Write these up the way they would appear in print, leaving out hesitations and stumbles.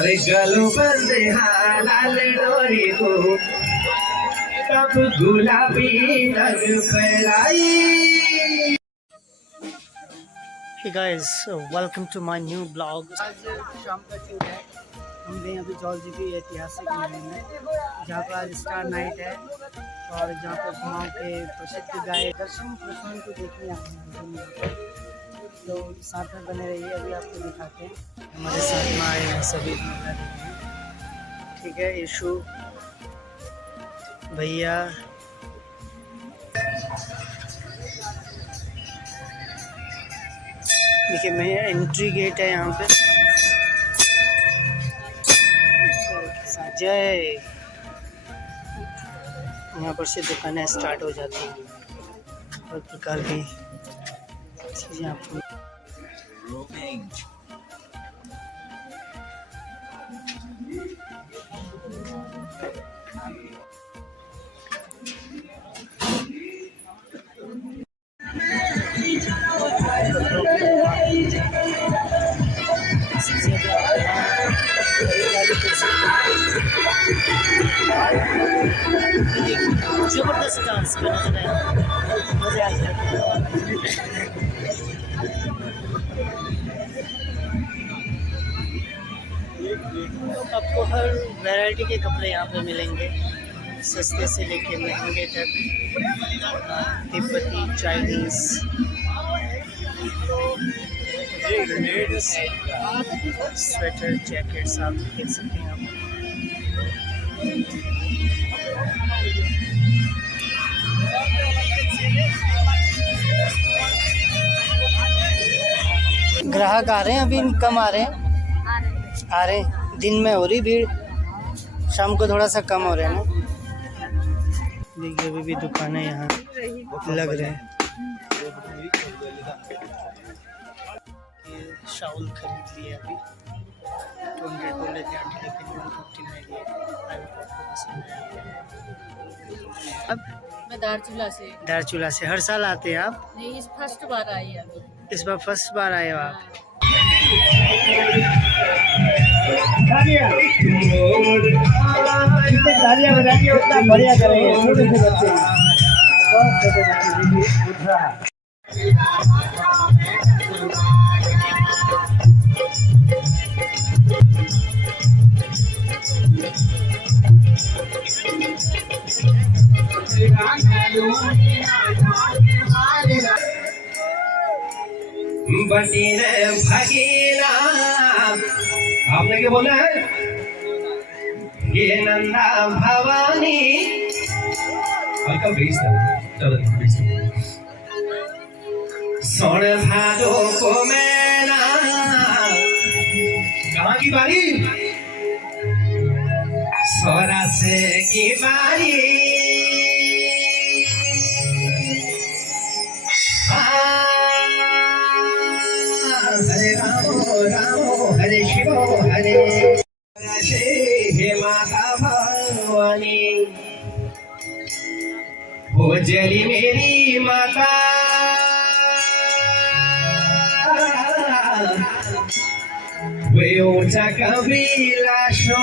अरे गलो बंदे लाल डोरी को तब गुलाबी रंग फैलाई। Hey guys, welcome to my new blog. आज शाम का शूट है। हम गए अभी जॉर्जी की ऐतिहासिक महल में, जहाँ पर आज स्टार नाइट है और जहाँ पर कुमाऊं के प्रसिद्ध गायक दर्शन प्रसन्न को देखने आते हैं। तो साथ में बने रहिए, अभी आपको दिखाते हैं। हमारे साथ में आए हैं सभी महिला देखने। ठीक है, यशु भैया, देखिए मैं एंट्री गेट है यहाँ पे। जय, यहाँ पर से दुकानें स्टार्ट हो जाती हैं, हर प्रकार की चीज़ें आपको। जबरदस्त डांस में नजर आया, मजा आ गया। आपको हर वैरायटी के कपड़े यहाँ पे मिलेंगे, सस्ते से लेके महंगे तक, तिब्बती, चाइनीज, स्वेटर, जैकेट्स आप देख सकते हैं। आप ग्राहक आ रहे हैं, अभी कम आ रहे हैं, आ रहे हैं। दिन में हो रही भीड़, शाम को थोड़ा सा कम हो रहे हैं ना। देखिए अभी भी दुकानें यहाँ लग रहे हैं। ये शाउल खरीद लिए अभी, 200 बोले थे, लेकिन 150 में लिए। अब मैं दारचूला से हर साल आते हैं आप? नहीं, इस फर्स्ट बार आई है। इस बार फर्स्ट बार आए हो आप? तालियां बजाइए, उतना बढ़िया करेंगे। छोटे से बच्चे, बहुत छोटे बच्चे। बटीर भगीना, आपने क्या बोला है? ये नंदा भवानी चलो सोन भादो को मैना। कहाँ की बारी? सोरा से की बारी। हरे रामो रामो हरे शिवो हरे हे माता भवानी, हो जली मेरी माता। वे ऊंचा कबीलाशो,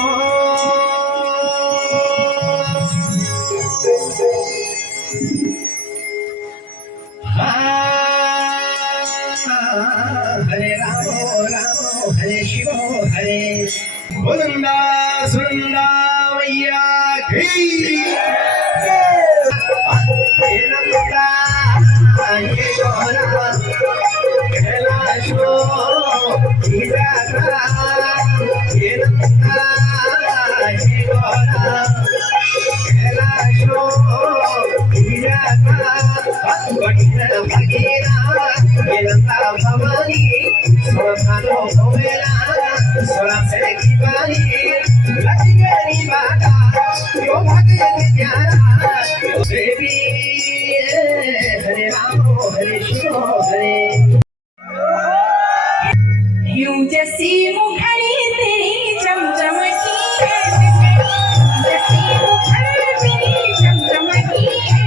हरे रामो रामो हरे शिवो हरे। वृंदा सुंदा मैया की भवानी सोना से की बानी लगी बाता यो भगत प्यारा देवी। हरे रामो हरे शिवो हरे। यूं जैसी मुखड़ी तेरी चमचमकी है, जैसी मुखड़ी तेरी चमचमकी है।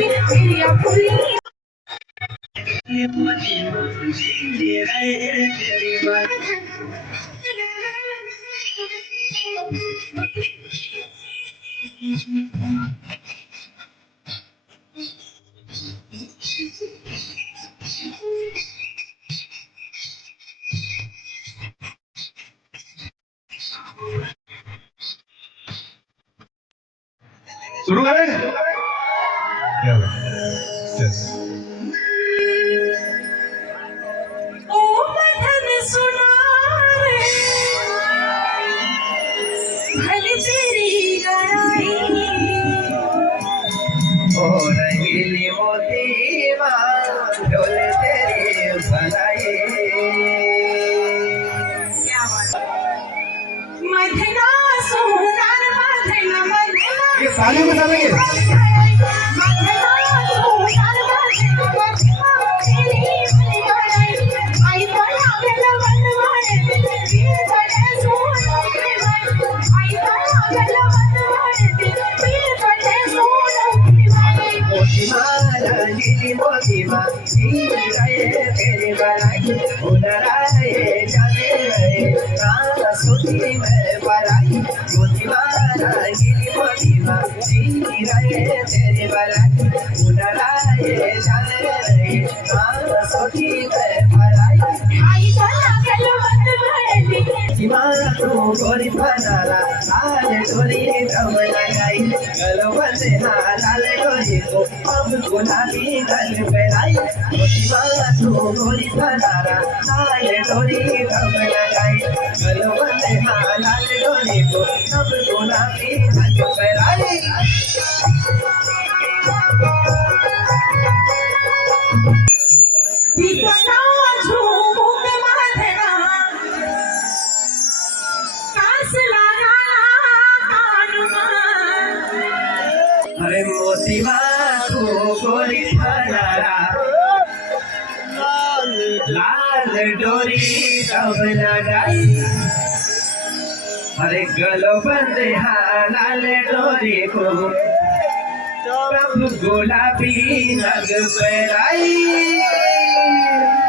मेरी फुली शुरू करें ओ बदन सुना रे भले तेरी गड़ाई ओ रंगीली मोती डोले तेरी भलाई मधना सोनार मधना मधना ये तालियों के साथ लगे मधना सोनार मधना मधना तेरी गड़ाई आई बना गला बनवाने तेरी बड़े सोना के आई बना गला बनवाने तेरी बड़े सोना के मोती माला नीली मोती नीली गए तेरी भलाई उनराए जाने रहे रात सुधी में भलाई मोती माला नीली मोती नीली गए तेरी भलाई उनराए जाने रहे रात सुधी में भलाई आई बना गला बनवाने दीवाना तू गोरी बनाला लाल डोरी दम लगाई गलो बंदे लाल डोरी को अब गुलाबी गल पहनाई दीवाना तू गोरी बनाला लाल डोरी दम लगाई गलो बंदे लाल डोरी को अब गुलाबी गल पहनाई ठिकाना झूम मधना कास लगा कानुमा अरे मोती तू गोरी बनाला लाल डोरी दम लगाई अरे गलो बंदे लाल डोरी को तब गुलाबी नग पहनाई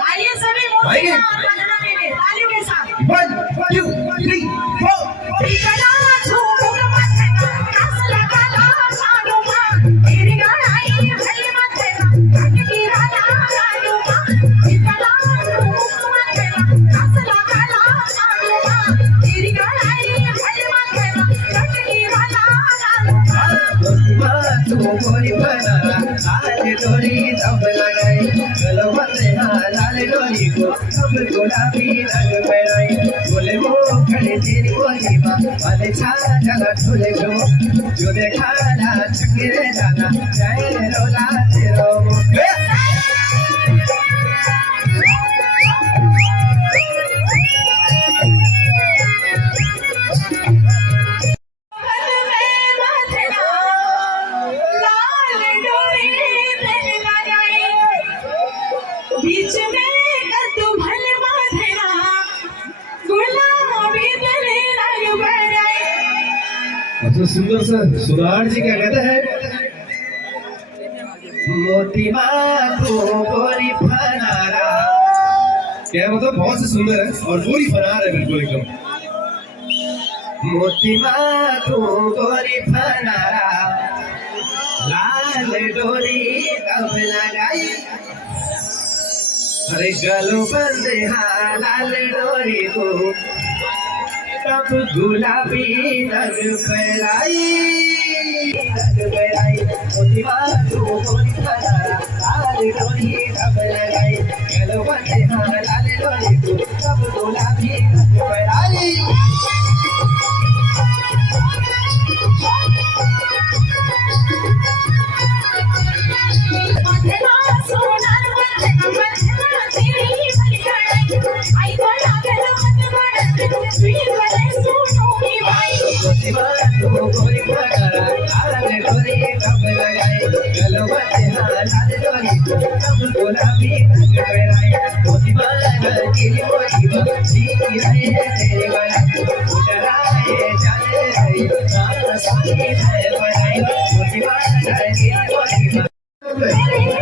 आइए सभी मोती मधना के लिए तालियों के साथ 1 2 3 4 ठिकाना झूम मधना कास लगा कानुमा तेरी गड़ाई भले मधना की राधा कानुमा ठिकाना झूम मधना कास लगा कानुमा तेरी गड़ाई भले मधना की राधा कानुमा तू गोरी बनाला लाल डोरी दम लगाई गलो बंदे लाल डोरी को तब गुलाबी रंग पहनाई बोले वो खड़े तेरी गोरी माँ वाले छाला जला झूले जो देखा ना चक्के जाना जाए रोला तेरो बीच में कर तू भल बांधना गुलाबी तेरे रंग बरसाए अच्छा सुंदर सर सुरार जी क्या कहते हैं मोती तू गोरी बनाला क्या मतलब बहुत से सुंदर है और पूरी फनार है बिल्कुल एकदम मोती तू गोरी बनाला लाल डोरी दम लगाई अरे गलो बंदे लाल डोरी को तब गुलाबी रंग फैलाई मोती तू गोरी बनाला लाल डोरी दम लगाई गलो बंदे लाल डोरी को तब गुलाबी रंग फैलाई मधना सोनार मधना मधना तेरी गड़ाई आई बना गला बनवाने तेरी बड़े सोनू की भाई तू गोरी बनाला लाल डोरी दम लगाई गलो बंदे लाल डोरी को तब गुलाबी रंग फैलाई मोती नीली मोती नीली रहे तेरी भलाई उड़ाए जाने रही रात साथी है भलाई मोती नीली मोती मेरे